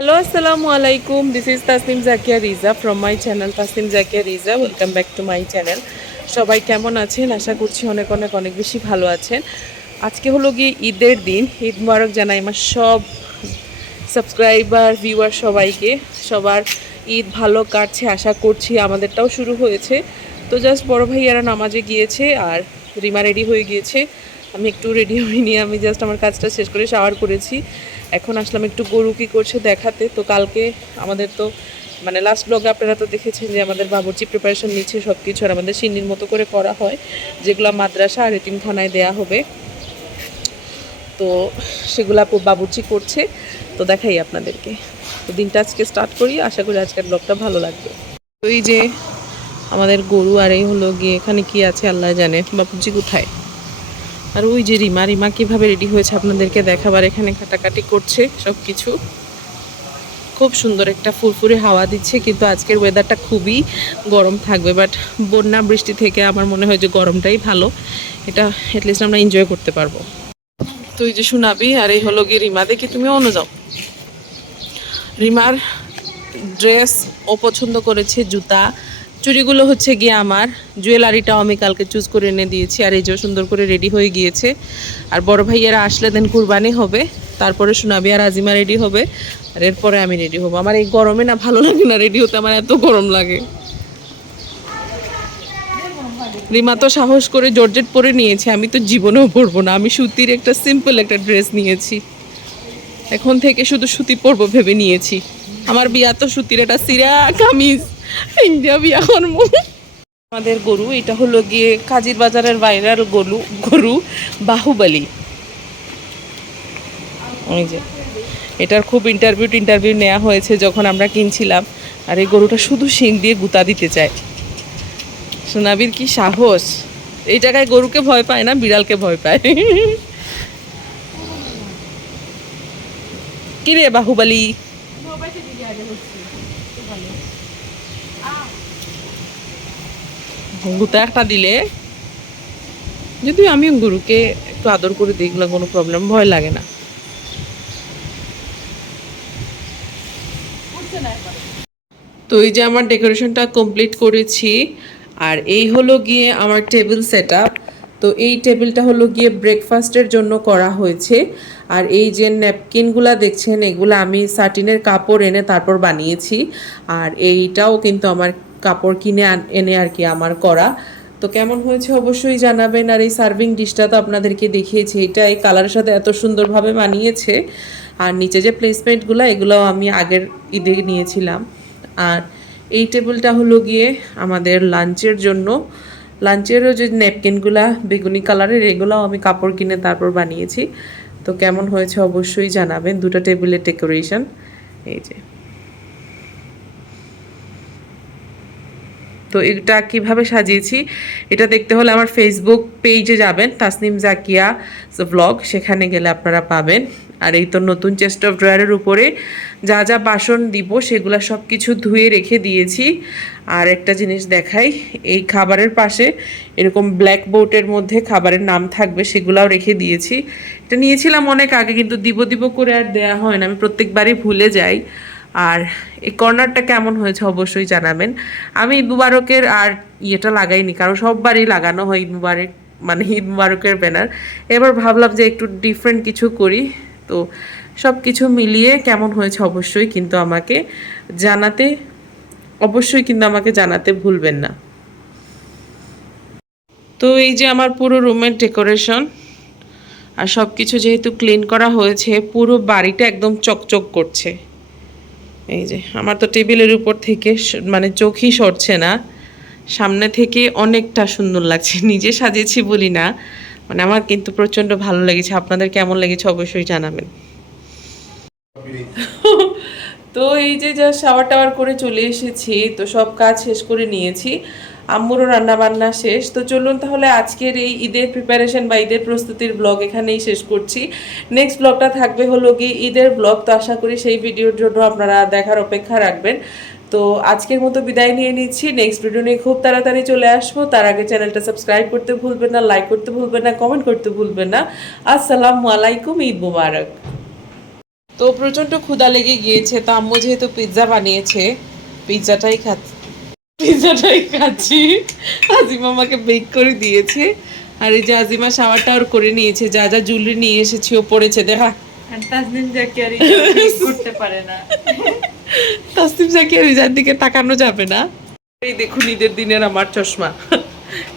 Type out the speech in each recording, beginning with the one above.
Hello আসসালামু আলাইকুম this is Tasnim Zakia Riza from my channel Tasnim Zakia Riza welcome back to my channel সবাই কেমন আছেন? আশা করছি অনেক অনেক অনেক বেশি ভালো আছেন। আজকে হলো গিয়ে ঈদের দিন। ঈদ মুবারক জানাই আমার সব সাবস্ক্রাইবার ভিউয়ার সবাইকে। সবার ঈদ ভালো কাটছে, আশা করছি আমাদেরটাও শুরু হয়েছে। তো জাস্ট বড় ভাইয়ারা নামাজে গিয়েছে আর রিমা রেডি হয়ে গিয়েছে। আমি একটু রেডি হইনি, আমি জাস্ট আমার কাজটা শেষ করে শাওয়ার করেছি। এখন আসলাম একটু গরু কী করছে দেখাতে। তো কালকে আমাদের তো মানে লাস্ট ব্লগে আপনারা তো দেখেছেন যে আমাদের বাবুর্চি প্রিপারেশন নিচ্ছে সব কিছু আর আমাদের সিন্নির মতো করে করা হয়, যেগুলো মাদ্রাসা আর এতিমখানায় দেয়া হবে। তো সেগুলো বাবুর্চি করছে, তো দেখাই আপনাদেরকে। তো দিনটা আজকে স্টার্ট করি, আশা করি আজকের ব্লগটা ভালো লাগবে। তো এই যে আমাদের গরু আর এই হলো গিয়ে এখানে কি আছে আল্লাহ জানে, বাবুর্চি কোথায়? আর ওই যে রিমা রিমা কীভাবে রেডি হয়েছে আপনাদেরকে দেখাবার? এখানে কাটাকাটি করছে সব কিছু খুব সুন্দর একটা ফুরফুরে হাওয়া দিচ্ছে, কিন্তু আজকের ওয়েদারটা খুবই গরম থাকবে। বাট বন্যা, বৃষ্টি থেকে আমার মনে হয় যে গরমটাই ভালো। এটা অ্যাটলিস্ট আমরা এনজয় করতে পারব। তুই যে শোনাবি আর এই হলো গিয়ে রিমা। দেখি তুমি অন্য যাও। রিমার ড্রেস অপছন্দ করেছে, জুতা। চুড়িগুলো হচ্ছে গিয়ে আমার। জুয়েলারিটাও আমি কালকে চুজ করে এনে দিয়েছি আর এই যে সুন্দর করে রেডি হয়ে গিয়েছে। আর বড় ভাইয়েরা আসলে দেন কুরবানি হবে, তারপরে সোনাবি আর আজিমা রেডি হবে, আর এরপরে আমি রেডি হব। আমার এই গরমে না ভালো লাগে না রেডি হতে, আমার এত গরম লাগে। রিমা তো সাহস করে জর্জেট পরে নিয়েছে, আমি তো জীবনেও পরবো না। আমি সুতির একটা সিম্পল একটা ড্রেস নিয়েছি। এখন থেকে শুধু সুতি পরবো ভেবে নিয়েছি। আমার বিয়া তো সুতির একটা সিরা কামিজ। ইন্ডিয়া বিয়া করব আমাদের গরু এটা হলো গিয়ে কাজির বাজারের ভাইরাল গরু গরু বাহুবলী। ওই যে এটার খুব ইন্টারভিউ ইন্টারভিউ নেওয়া হয়েছে যখন আমরা কিনছিলাম। আর এই গরুটা শুধু শিং দিয়ে গুতা দিতে চায়। সোনাবির কি সাহস? এই জায়গায় গরুকে ভয় পায় না বিড়ালকে ভয় পায়? কি রে বাহুবলী গুতা একটা দিলে যদি আমি গরুকে একটু আদর করে দেখলে কোনো প্রবলেম ভয় লাগে না। তো এই যে আমার ডেকোরেশনটা কমপ্লিট করেছি, আর এই হলো গিয়ে আমার টেবিল সেট তো এই টেবিলটা হলো গিয়ে ব্রেকফাস্টের জন্য করা হয়েছে। আর এই যে ন্যাপকিনগুলো দেখছেন, এগুলো আমি সাটিনের কাপড় এনে তারপর বানিয়েছি। আর এইটাও কিন্তু আমার কাপড় কিনে এনে আর কি আমার করা। তো কেমন হয়েছে অবশ্যই জানাবেন। আর এই সার্ভিং ডিশটা তো আপনাদেরকে দেখিয়েছি এটা এই কালারের সাথে এত সুন্দরভাবে বানিয়েছে। আর নিচে যে প্লেসমেন্টগুলো এগুলো আমি আগের ঈদে নিয়েছিলাম। আর এই টেবিলটা হলো গিয়ে আমাদের লাঞ্চের জন্য। লাঞ্চেরও যে ন্যাপকিনগুলা বেগুনি কালারের এগুলোও আমি কাপড় কিনে তারপর বানিয়েছি। তো কেমন হয়েছে অবশ্যই জানাবেন। দুটো টেবিলের ডেকোরেশন এই যে। তো এটা কীভাবে সাজিয়েছি, এটা দেখতে হলে আমার ফেসবুক পেজে যাবেন, তাসনিম জাকিয়া ব্লগ সেখানে গেলে আপনারা পাবেন। আর এই তো নতুন চেস্ট অফ ড্রয়ারের উপরে যা যা বাসন দিব, সেগুলা সব কিছু ধুয়ে রেখে দিয়েছি। আর একটা জিনিস দেখাই, এই খাবারের পাশে এরকম ব্ল্যাক বোর্ডের মধ্যে খাবারের নাম থাকবে, সেগুলাও রেখে দিয়েছি। এটা নিয়েছিলাম অনেক আগে, কিন্তু দিব দিব করে আর দেয়া হয় না, আমি প্রত্যেকবারই ভুলে যাই। আর এই কর্নারটা কেমন হয়েছে অবশ্যই জানাবেন। আমি ঈদ মুবারকের আর ইয়েটা লাগাইনি, কারণ সববারই লাগানো হয় ঈদ মুবারক মানে ঈদ মুবারকের ব্যানার। এবার ভাবলাম যে একটু ডিফারেন্ট কিছু করি। তো সব কিছু মিলিয়ে কেমন হয়েছে অবশ্যই কিন্তু আমাকে জানাতে, অবশ্যই কিন্তু আমাকে জানাতে ভুলবেন না। তো এই যে আমার পুরো রুমের ডেকোরেশন আর সব কিছু যেহেতু ক্লিন করা হয়েছে, পুরো বাড়িটা একদম চকচক করছে। এই যে, আমার তো টেবিলের উপর থেকে মানে চোখই সরছে না। সামনে থেকে অনেকটা সুন্দর লাগছে, নিজে সাজিয়েছি বলি না। মানে আমার কিন্তু প্রচণ্ড ভালো লেগেছে, আপনাদের কেমন লেগেছে অবশ্যই জানাবেন। তো এই যে যা শাওয়ার টাওয়ার করে চলে এসেছি, তো সব কাজ শেষ করে নিয়েছি। আম্মুরও রান্না বান্না শেষ। তো চলুন তাহলে আজকের এই ঈদের প্রিপারেশন বা ঈদের প্রস্তুতির ব্লগ এখানেই শেষ করছি। নেক্সট ব্লগটা থাকবে হলো কি ঈদের ব্লগ তো আশা করি সেই ভিডিওর জন্য আপনারা দেখার অপেক্ষা রাখবেন। তো আজকের মতো বিদায় নিয়ে নিচ্ছি। নেক্সট ভিডিও নিয়ে খুব তাড়াতাড়ি চলে আসব। তার আগে চ্যানেলটা সাবস্ক্রাইব করতে ভুলবেন না লাইক করতে ভুলবেন না কমেন্ট করতে ভুলবেন না। আসসালামু আলাইকুম, ঈদ মুবারক। তো প্রচণ্ড ক্ষুধা লেগে গিয়েছে। তো আম্মু যেহেতু পিৎজা বানিয়েছে পিৎজাটাই খাচ্ছি। পিৎজাটাই খাচ্ছি। আজিমা আমাকে বেক করে দিয়েছে। আর এই যে আজিমা শাওয়ার টাওয়ার করে নিয়েছে যা যা জুয়েলারি নিয়ে এসেছি ও পড়েছে দেখা। তাসনিম জাকিয়ারি করতে পারে না। রিজার দিকে তাকানো যাবে না। এই দেখুন ঈদের দিনের আমার চশমা।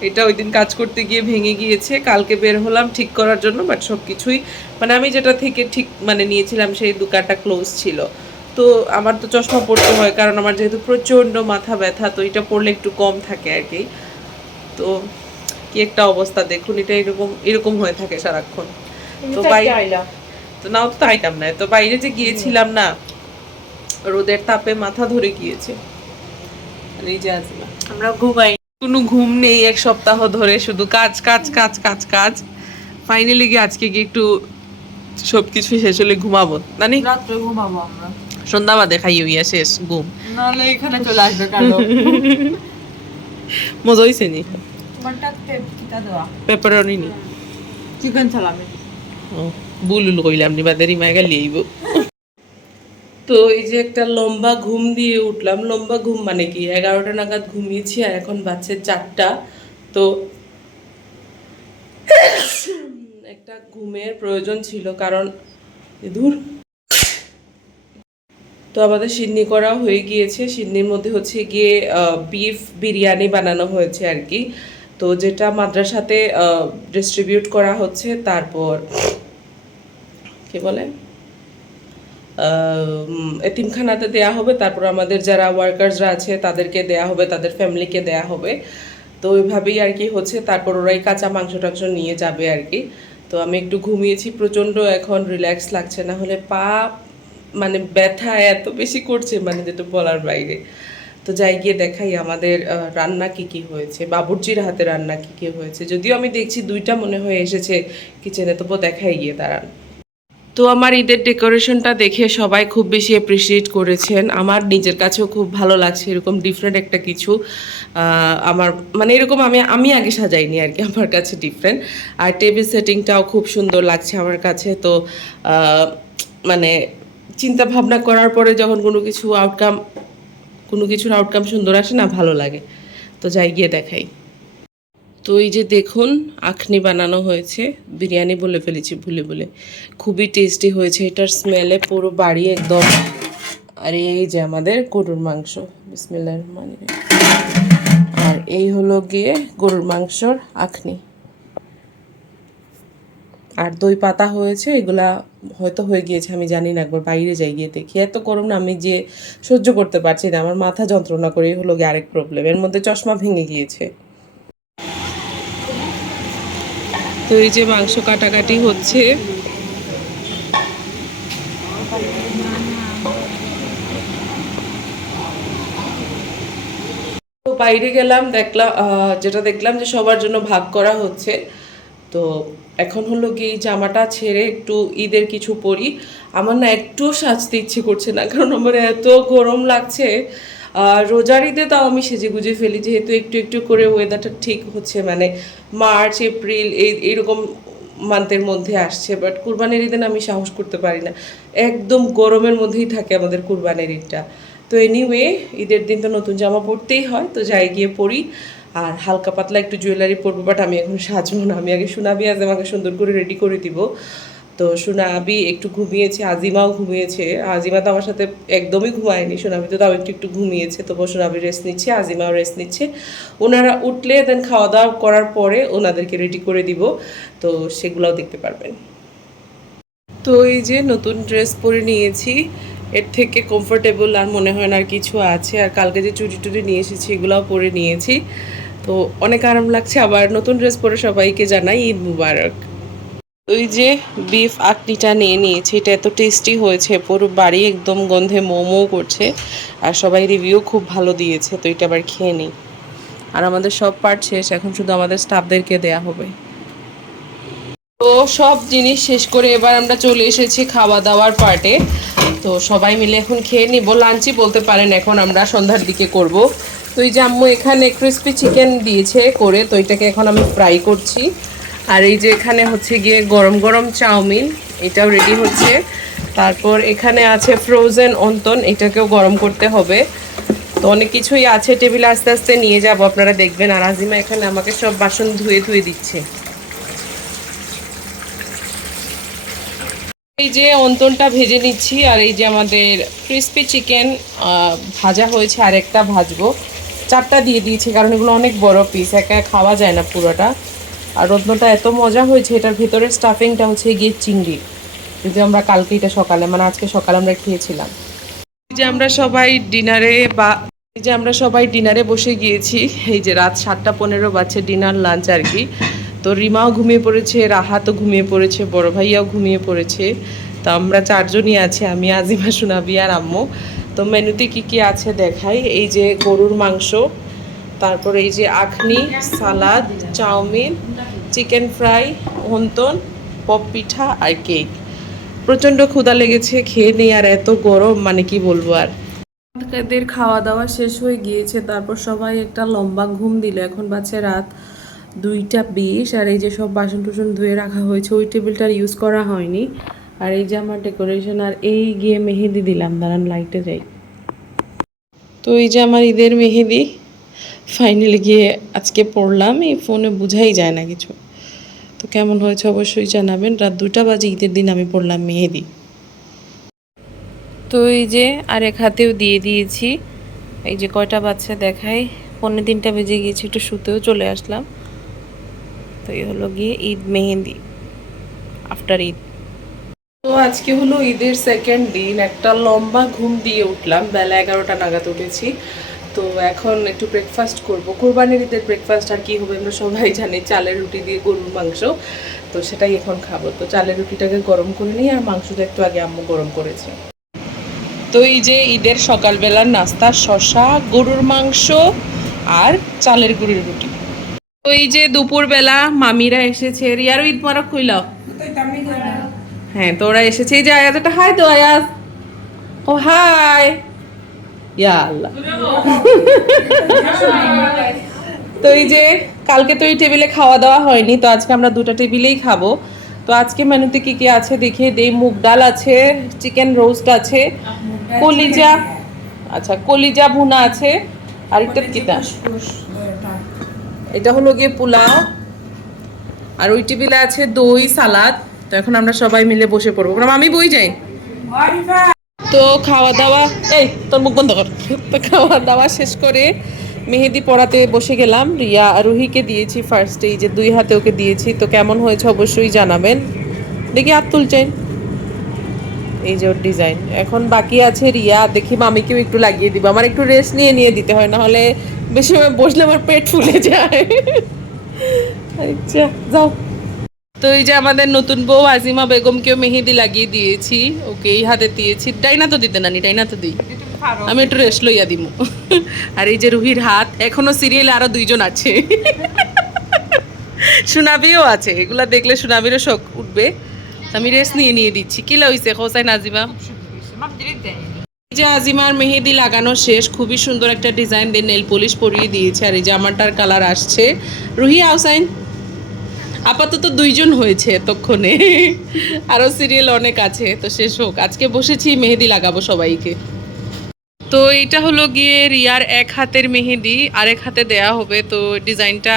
এটা ওই দিন কাজ করতে গিয়ে ভেঙে গিয়েছে। কালকে বের হলাম ঠিক করার জন্য বাট সব কিছুই মানে আমি যেটা থেকে ঠিক মানে নিয়েছিলাম সেই দোকানটা ক্লোজ ছিল। তো আমার তো চশমা পড়তে হয় কারণ আমার যেহেতু প্রচণ্ড মাথা ব্যথা তো এটা পড়লে একটু কম থাকে আর কি। তো কি একটা অবস্থা দেখুন এটা এরকম এরকম হয়ে থাকে সারাক্ষণ। তো বাই- তো নাও তো তাইতাম না তো বাইরে যে গিয়েছিলাম না রোদের তাপে মাথা ধরে গিয়েছে। এই যে আজিমা। আমরা ঘুমাই। কোনো ঘুম নেই এক সপ্তাহ ধরে শুধু কাজ কাজ কাজ কাজ কাজ। ফাইনালি গিয়ে আজকে গিয়ে একটু সবকিছু শেষ হলে ঘুমাবো মানে রাত্রে ঘুমাবো আমরা। সন্ধ্যা বাদে খাই হইয়া শেষ ঘুম। নাহলে এখানে চলে আসবে কালো। মজা হয়েছে নি? তোমারটা কিতা দেওয়া। পেপারনি নি? চিকেন সালামি ও, বুলুল কইলাম নি বাদে রিমায় গেলি আইব। তো এই যে একটা লম্বা ঘুম দিয়ে উঠলাম লম্বা ঘুম মানে কি? এগারোটা নাগাদ ঘুমিয়েছি আর এখন বাচ্চা চারটা। তো একটা ঘুমের প্রয়োজন ছিল কারণ দূর তো আমাদের সিডনি করা হয়ে গিয়েছে। সিডনির মধ্যে হচ্ছে গিয়ে বিফ বিরিয়ানি বানানো হয়েছে আর কি। তো যেটা মাদ্রাসাতে ডিস্ট্রিবিউট করা হচ্ছে, তারপর কি বলে? এতিমখানাতে দেয়া হবে, তারপর আমাদের যারা ওয়ার্কার্সরা আছে, তাদেরকে দেয়া হবে, তাদের ফ্যামিলিকে দেয়া হবে। তো ওইভাবেই আর কি হচ্ছে, তারপর ওরাই কাঁচা মাংস টাংস নিয়ে যাবে আর কি। তো আমি একটু ঘুমিয়েছি, প্রচণ্ড এখন রিল্যাক্স লাগছে, না হলে পা মানে ব্যথা এত বেশি করছে মানে যেটা বলার বাইরে। তো যাই গিয়ে দেখাই আমাদের রান্না কি কি হয়েছে, বাবুর্চির হাতে রান্না কি কি হয়েছে। যদিও আমি দেখছি দুইটা মনে হয়ে এসেছে, কিচেনে তবু দেখাই গিয়ে দাঁড়ান। তো আমার ঈদের ডেকোরেশনটা দেখে সবাই খুব বেশি অ্যাপ্রিসিয়েট করেছেন। আমার নিজের কাছেও খুব ভালো লাগছে, এরকম ডিফারেন্ট একটা কিছু। আমার মানে এরকম আমি আমি আগে সাজাইনি আর কি, আমার কাছে ডিফারেন্ট আর টেবিল সেটিংটাও খুব সুন্দর লাগছে আমার কাছে। তো মানে চিন্তা ভাবনা করার পরে যখন কোনো কিছু আউটকাম কোনো কিছুর আউটকাম সুন্দর আসে, না ভালো লাগে। তো যাই গিয়ে দেখাই। তো এই যে দেখুন, আখনি বানানো হয়েছে। বিরিয়ানি বলে ফেলেছি, ভুলে ভুলে খুবই টেস্টি হয়েছে। এটার স্মেলে পুরো বাড়ি একদম আর এই যে আমাদের গরুর মাংস। বিসমিল্লাহ রহমান আর এই হলো গিয়ে গরুর মাংসর আখনি। আর দই পাতা হয়েছে, এগুলা হয়তো হয়ে গিয়েছে, আমি জানি না, একবার বাইরে যাই গিয়ে দেখি। এত গরম না, আমি যে সহ্য করতে পারছি না, আমার মাথা যন্ত্রণা করে হলো গিয়ে আরেক প্রবলেম এর মধ্যে চশমা ভেঙে গিয়েছে। তো এই যে মাংস কাটাকাটি হচ্ছে। বাইরে গেলাম দেখলাম যেটা দেখলাম যে সবার জন্য ভাগ করা হচ্ছে। তো এখন হলো কি জামাটা ছেড়ে একটু ঈদের কিছু পরি। আমার না একটু সাজতে ইচ্ছে করছে না, কারণ আমার এত গরম লাগছে। আর রোজার ঈদে তাও আমি সেজে গুজে ফেলি, যেহেতু একটু একটু করে ওয়েদারটা ঠিক হচ্ছে মানে মার্চ, এপ্রিল এই, এইরকম মান্থের মধ্যে আসছে। বাট কুরবানির ঈদে আমি সাহস করতে পারি না। একদম গরমের মধ্যেই থাকে আমাদের কুরবানির ঈদটা। তো এনিওয়ে ঈদের দিন তো নতুন জামা পরতেই হয়, তো যাই গিয়ে পরি। আর হালকা পাতলা একটু জুয়েলারি পরবো বাট আমি এখন সাজবো না। আমি আগে সোনাবি আজ আমাকে সুন্দর করে রেডি করে দিব। তো সোনাবি একটু ঘুমিয়েছে, আজিমাও ঘুমিয়েছে। আজিমা তো আমার সাথে একদমই ঘুমায়নি, সোনাবি তো তাও একটু একটু ঘুমিয়েছে। তবু সোনাবি রেস্ট নিচ্ছে, আজিমাও রেস্ট নিচ্ছে। ওনারা উঠলে দেন খাওয়া দাওয়া করার পরে ওনাদেরকে রেডি করে দিব। তো সেগুলাও দেখতে পারবেন। তো এই যে নতুন ড্রেস পরে নিয়েছি এর থেকে কমফোর্টেবল আর মনে হয় না আর কিছু আছে। আর কালকে যে চুরি টুড়ি নিয়ে এসেছি, এগুলোও পরে নিয়েছি। তো অনেক আরাম লাগছে। আবার নতুন ড্রেস পরে সবাইকে জানাই ঈদ মুবারক। ওই যে বিফ আকনিটা নিয়ে নিয়েছি, এটা এত টেস্টি হয়েছে। পুরো বাড়ি একদম গন্ধে মোমো করছে। আর সবাই রিভিউ খুব ভালো দিয়েছে, তো এটা আবার খেয়ে নিই। আর আমাদের সব পার্ট শেষ, এখন শুধু আমাদের স্টাফদেরকে দেয়া হবে। তো সব জিনিস শেষ করে এবার আমরা চলে এসেছি খাওয়া দাওয়ার পার্টে তো সবাই মিলে এখন খেয়ে নিব লাঞ্চই বলতে পারেন এখন আমরা সন্ধ্যার দিকে করব। তো এই যে আম্মু এখানে ক্রিস্পি চিকেন দিয়েছে করে, তো এটাকে এখন আমি ফ্রাই করছি। আর এই যে এখানে হচ্ছে গিয়ে গরম গরম চাউমিন, এটাও রেডি হচ্ছে। তারপর এখানে আছে ফ্রোজেন অন্তন, এটাকেও গরম করতে হবে। তো অনেক কিছুই আছে টেবিলে আস্তে আস্তে নিয়ে যাব, আপনারা দেখবেন। আর আজিমা এখানে আমাকে সব বাসন ধুয়ে ধুয়ে দিচ্ছে। এই যে অন্তনটা ভেজে নিচ্ছি আর এই যে আমাদের ক্রিস্পি চিকেন ভাজা হয়েছে আর একটা ভাজবো। চারটা দিয়ে দিয়েছি, কারণ এগুলো অনেক বড় পিস একা খাওয়া যায় না পুরোটা। আর রত্নটা এত মজা হয়েছে, এটার ভেতরে স্টাফিংটা হচ্ছে গিয়ে চিংড়ি। এই যে আমরা কালকে এটা সকালে মানে আজকে সকালে আমরা খেয়েছিলাম। এই যে আমরা সবাই ডিনারে বা এই যে আমরা সবাই ডিনারে বসে গিয়েছি, এই যে রাত সাতটা পনেরো বাজছে ডিনার লাঞ্চ আর কি। তো রিমাও ঘুমিয়ে পড়েছে, রাহাতও ঘুমিয়ে পড়েছে, বড় ভাইয়াও ঘুমিয়ে পড়েছে। তো আমরা চারজনই আছি, আমি, আজিমা, সুনাবি আর আম্মু। তো মেনুতে কি কি আছে দেখাই? এই যে গরুর মাংস, তারপর এই যে akhni, salad, chowmein, chicken fry wonton pop পিঠা আর কেক। প্রচণ্ড ক্ষুধা লেগেছে, খেয়ে নেই আর এত গরম মানে কি বলব আর। খাওয়া দাওয়া শেষ হয়ে গিয়েছে, তারপর সবাই একটা লম্বা ঘুম দিল, এখন বাজছে রাত দুইটা বিশ আর এই যে সব বাসন টুসন ধুয়ে রাখা হয়েছে, ওই টেবিলটা ইউজ করা হয়নি। আর এই যে আমার ডেকোরেশন আর এই গিয়ে মেহেদি দিলাম, দাঁড়ান লাইটে যাই। তো এই যে আমার ঈদের মেহেদি ফাইনালি গিয়ে আজকে পড়লাম, এই ফোনে বোঝাই যায় না কিছু। তো কেমন হয়েছে অবশ্যই জানাবেন, রাত দুটা বাজে ঈদের দিন আমি পড়লাম মেহেদি। তো এই যে আর এক হাতেও দিয়ে দিয়েছি, এই যে কয়টা বাচ্চা দেখাই পনেরো দিনটা বেজে গিয়েছি, একটু শুতেও চলে আসলাম। তো এই হলো গিয়ে ঈদ মেহেন্দি আফটার ঈদ। তো আজকে হলো ঈদের সেকেন্ড দিন, একটা লম্বা ঘুম দিয়ে উঠলাম, বেলা এগারোটা নাগাদ উঠেছি। তো এখন একটু ব্রেকফাস্ট করব। কোরবানির ঈদের ব্রেকফাস্ট আর কি হবে আমরা সবাই জানি, চালের রুটি দিয়ে গরুর মাংস। তো সেটাই এখন খাব। তো চালের রুটিটাকে গরম করে নিই আর মাংসটা একটু আগে আম্মু গরম করেছে। তো এই যে ঈদের সকালবেলার নাস্তা শশা গরুর মাংস আর চালের গুঁড়ির রুটি। তো এই যে দুপুরবেলা মামিরা এসেছে রিয়ারও ঈদ মারক কইলাও হ্যাঁ তো ওরা এসেছে। এই যে আয়াজ একটা হাই তো আয়াজ। ও হাই। ইয়া আল্লাহ। তো এই যে কালকে তো এই টেবিলে খাওয়া দাওয়া হয়নি তো আজকে আমরা দুটো টেবিলেই খাব। তো আজকে মেনুতে কি কি আছে দেখিয়ে দেই। মুগ ডাল আছে চিকেন রোস্ট আছে কলিজা আচ্ছা কলিজা ভুনা আছে আর একটা কিতা? এটা হলো গিয়ে পোলাও, আর ওই টেবিলে আছে দই, সালাদ। তো এখন আমরা সবাই মিলে বসে পড়ব। কারণ আমি বই যাই। তো খাওয়া দাওয়া এই, তোর মুখ বন্ধ কর। তো খাওয়া দাওয়া শেষ করে মেহেদি পড়াতে বসে গেলাম। রিয়া রুহিকে দিয়েছি ফার্স্টে এই যে দুই হাতে ওকে দিয়েছি। তো কেমন হয়েছে অবশ্যই জানাবেন। দেখি হাত তুলছেন। এই যে ওর ডিজাইন এখন বাকি আছে রিয়া দেখি মামিকেও একটু লাগিয়ে দিব। আমার একটু রেস্ট নিয়ে নিয়ে দিতে হয় না হলে বেশি সময় বসলে আমার পেট ফুলে যায়। আচ্ছা যাও। তো এই যে আমাদের নতুন বউ আজিমা বেগমকেও মেহেদি লাগিয়ে দিয়েছি। ওকে এই হাতে দিয়েছি। ডাইনা তো দিতে নানি ডাইনা তো দিই। আমি একটু রেস্ট লইয়া দিব আর এই যে রুহির হাত এখনও সিরিয়ালে আরও দুইজন আছে। সুনাবিও আছে। এগুলা দেখলে সুনাবিরও শখ উঠবে। আমি রেস্ট নিয়ে নিয়ে দিচ্ছি। কি লইছে হোসাইন আজিমা। এই যে আজিমার মেহেদি লাগানো শেষ, খুবই সুন্দর একটা ডিজাইন দিয়ে নেল পলিশ পরিয়ে দিয়েছে, আর এই যে আমারটার কালার আসছে। রুহি আউসাইন আপাতত দুইজন হয়েছে এতক্ষণে। আরও সিরিয়াল অনেক আছে, তো শেষ হোক। আজকে বসেছি, মেহেদি লাগাবো সবাইকে। তো এইটা হলো গিয়ে রিয়ার এক হাতের মেহেদি, আরেক হাতে দেয়া হবে, তো ডিজাইনটা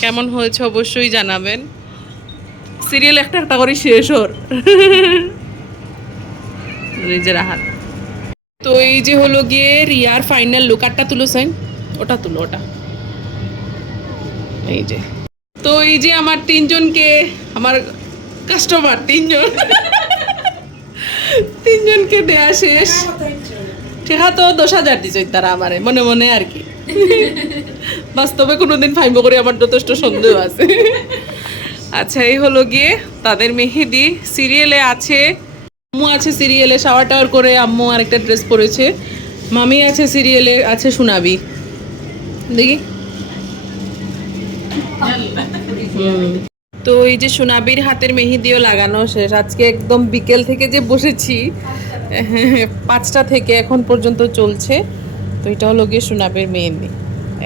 কেমন হয়েছে অবশ্যই জানাবেন। সিরিয়াল একটা একটা করে শেষ ওর। নিজের হাত। তো এই যে হলো গিয়ে রিয়ার ফাইনাল লুক আরটা তুলো, সাইন। ওটা তুলো, ওটা। এই যে। তো এই যে আমার তিনজনকে, আমার কাস্টমার তিনজন। তিনজনকে দেয়া শেষ। ঠেকা তো দশ হাজার দিছ তারা আমারে, মনে মনে আর কি। বাস্তবে কোনোদিন ফাইব করে আমার যথেষ্ট সন্দেহ আছে। আচ্ছা এই হলো গিয়ে তাদের মেহেদি। সিরিয়ালে আছে, আম্মু আছে সিরিয়ালে শাওয়ার টাওয়ার করে আম্মু আরেকটা ড্রেস পরেছে। মামি আছে সিরিয়ালে, আছে সুনাবি। দেখি। তো এই যে সোনাবির হাতের মেহেদিও লাগানো শেষ। আজকে একদম বিকেল থেকে যে বসেছি, পাঁচটা থেকে এখন পর্যন্ত চলছে। তো এটা হলো গিয়ে সোনাবির মেহেদি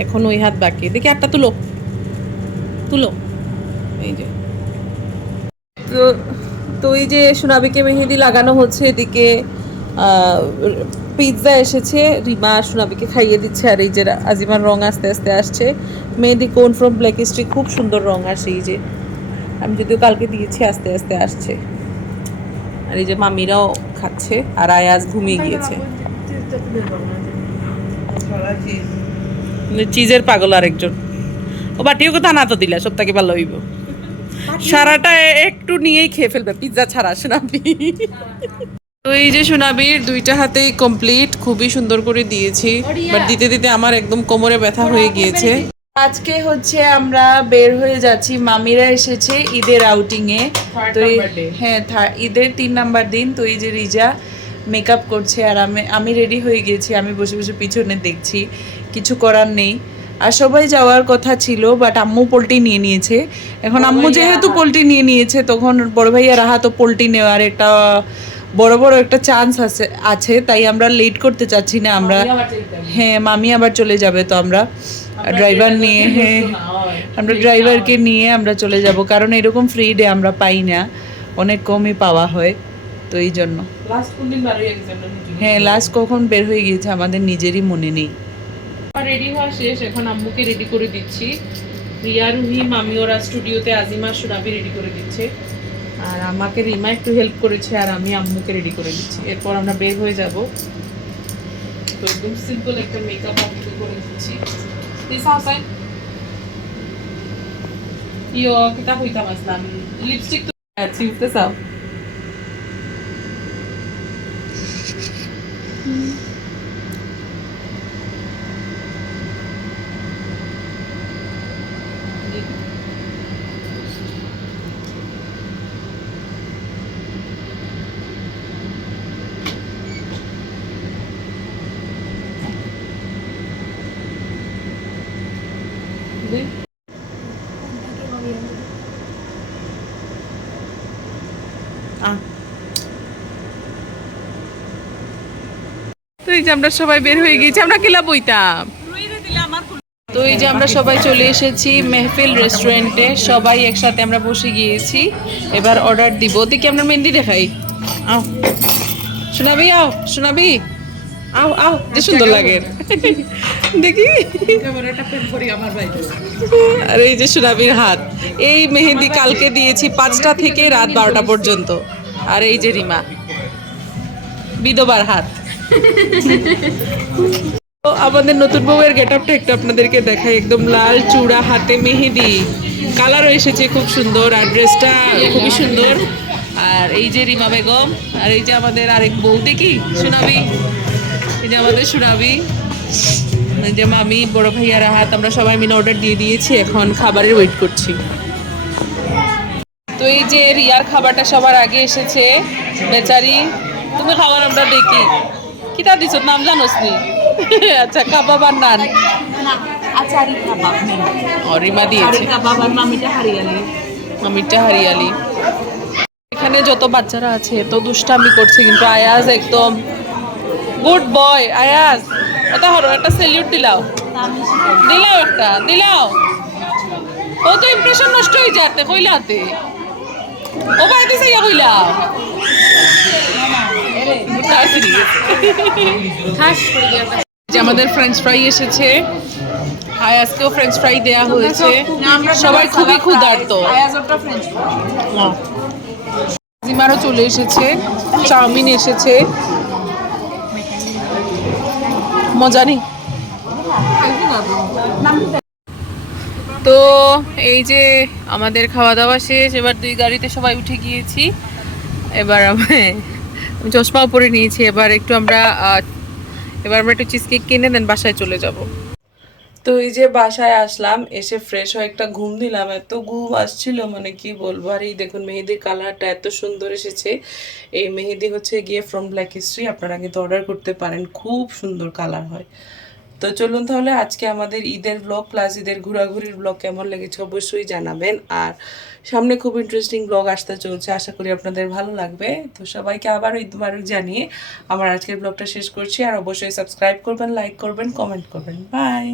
এখন ওই হাত বাকি। দেখি একটা তুলো। তুলো। এই যে। তো তো এই যে সোনাবিকে মেহেদি লাগানো হচ্ছে এদিকে পিৎজা এসেছে রিমা আর সোনাবিকে খাইয়ে দিচ্ছে আর এই যে আজিমার রং আস্তে আস্তে আসছে। মেহেদি কোন ফ্রম ব্ল্যাক স্ট্রি খুব সুন্দর রং আসে এই যে। আমি যদিও কালকে দিয়েছি আস্তে আস্তে আসছে। আর এই যে মামিরাও খাচ্ছে আর আয়াজ ঘুমিয়ে গিয়েছে। চিজের পাগল আরেকজন। ও বাটিও কথা না তো দিলা সব থেকে ভালো হইব। সারাটা একটু নিয়েই খেয়ে ফেলবে পিৎজা ছাড়া সোনাবি। তো এই যে সোনাবির দুইটা হাতেই কমপ্লিট খুবই সুন্দর করে দিয়েছি। বাট দিতে দিতে আমার একদম কোমরে ব্যথা হয়ে গিয়েছে। আজকে হচ্ছে আমরা বের হয়ে যাচ্ছি মামিরা এসেছে ঈদের আউটিং এ। তো হ্যাঁ থা- ঈদের তিন নাম্বার দিন। তো এই যে রিজা মেকআপ করছে আর আমি আমি রেডি হয়ে গেছি। আমি বসে বসে পিছনে দেখছি। কিছু করার নেই। আর সবাই যাওয়ার কথা ছিল বাট আম্মু পোলট্রি নিয়ে নিয়েছে। এখন আম্মু যেহেতু পোলট্রি নিয়ে নিয়েছে তখন বড় ভাইয়া রাহা তো পোল্ট্রি নেওয়ার একটা বড় বড় একটা চান্স আছে আছে তাই আমরা লেট করতে চাচ্ছি না আমরা হ্যাঁ মামি আবার চলে যাবে তো আমরা। ড্রাইভার নিয়ে হ্যাঁ আমরা ড্রাইভারকে নিয়ে আমরা চলে যাব কারণ এরকম ফ্রি ডে আমরা পাই না অনেক কমই পাওয়া হয় তো এই জন্য। হ্যাঁ লাস্ট কখন বের হয়ে গিয়েছে আমাদের নিজেরই মনে নেই। রেডি হওয়া শেষ, এখন আম্মুকে রেডি করে দিচ্ছি। রিয়া রুহি মামি ওরা স্টুডিওতে আজিমা, সুরাবি রেডি করে দিচ্ছে। আর আমাকে রিমা একটু হেল্প করেছে, আর আমি আম্মুকে রেডি করে দিচ্ছি। এরপর আমরা বের হয়ে যাব। তো একদম সিম্পল একটা মেকআপ আম্মুকে করে দিচ্ছি. Lipstick to add this এই যে আমরা সবাই বের হয়ে গেছি আমরা কেলা বইতাম? তো এই যে আমরা সবাই চলে এসেছি মেহফিল রেস্টুরেন্টে, সবাই একসাথে আমরা বসে গিয়েছি। এবার অর্ডার দিব। দেখি আমরা মেহেন্দি দেখাই। আও। শোনাবি আও শোনাবি আও আও, যে সুন্দর লাগে। দেখি। আর এই যে সুনাবির হাত। এই মেহেন্দি কালকে দিয়েছি পাঁচটা থেকে রাত বারোটা পর্যন্ত। আর এই যে রিমা। বিধবার হাত। আমাদের নতুন বউয়ের গেট আপটা একটু আপনাদেরকে দেখাই। একদম লাল চূড়া, হাতে মেহেদি। কালারও এসেছে খুব সুন্দর আর ড্রেসটা খুবই সুন্দর। আর এই যে রিমা বেগম, আর এই যে আমাদের আরেক বউ দেখি সুনাবি এই যে আমাদের সুনাবি যে মামি, বড় ভাইয়া হাত আমরা সবাই মিলে অর্ডার দিয়ে দিয়েছি। এখন খাবারের ওয়েট করছি। তো এই যে রিয়ার খাবারটা সবার আগে এসেছে। বেচারি, তুমি খাবার আমরা দেখি। কিতা দিছ নাম জানোস নি আচ্ছা কাবাব আর নান আচারি কাবাব ও রিমা দিয়েছে কাবাব আর মামিটা হারিয়ালি মামিরটা হারিয়ালি এখানে যত বাচ্চারা আছে তো দুষ্টামি করছে কিন্তু আয়াজ একদম গুড বয় আয়াজ। এটা হরো একটা সেলিউট দিলাও। দিলাও একটা দিলাও। ও তো ইমপ্রেশন নষ্ট হয়ে যাতে কইলাতে। ও বাড়িতে সাইয়া কইলা আমাদের ফ্রেঞ্চ ফ্রাই এসেছে। আয়াজকেও ফ্রেঞ্চ ফ্রাই দেয়া হয়েছে। সবাই খুবই ক্ষুধার্ত। জিমারও চলে এসেছে, চাউমিন এসেছে। মজা নেই। তো এই যে আমাদের খাওয়া দাওয়া শেষ, এবার দুই গাড়িতে সবাই উঠে গিয়েছি। এবার আমি আমি চশমাও পরে নিয়েছি, এবার একটু আমরা এবার আমরা একটু চিজ কেক কিনে দেন, বাসায় চলে যাব। তো এই যে বাসায় আসলাম, এসে ফ্রেশ হয়ে একটা ঘুম দিলাম এত ঘুম আসছিল মানে কি বলব, আর এই দেখুন মেহেদির কালারটা এত সুন্দর এসেছে। এই মেহেদি হচ্ছে গিয়ে ফ্রম ব্ল্যাক হিস্ট্রি আপনারা কিন্তু অর্ডার করতে পারেন, খুব সুন্দর কালার হয়। তো চলুন তাহলে আজকে আমাদের ঈদের ব্লগ প্লাস ঈদের ঘোরাঘুরির ব্লগ কেমন লেগেছে অবশ্যই জানাবেন, আর সামনে খুব ইন্টারেস্টিং ব্লগ আসতে চলছে, আশা করি আপনাদের ভালো লাগবে। তো সবাইকে আবার ঈদ মারুক জানিয়ে আমার আজকের ব্লগটা শেষ করছি। আর অবশ্যই সাবস্ক্রাইব করবেন লাইক করবেন কমেন্ট করবেন। বাই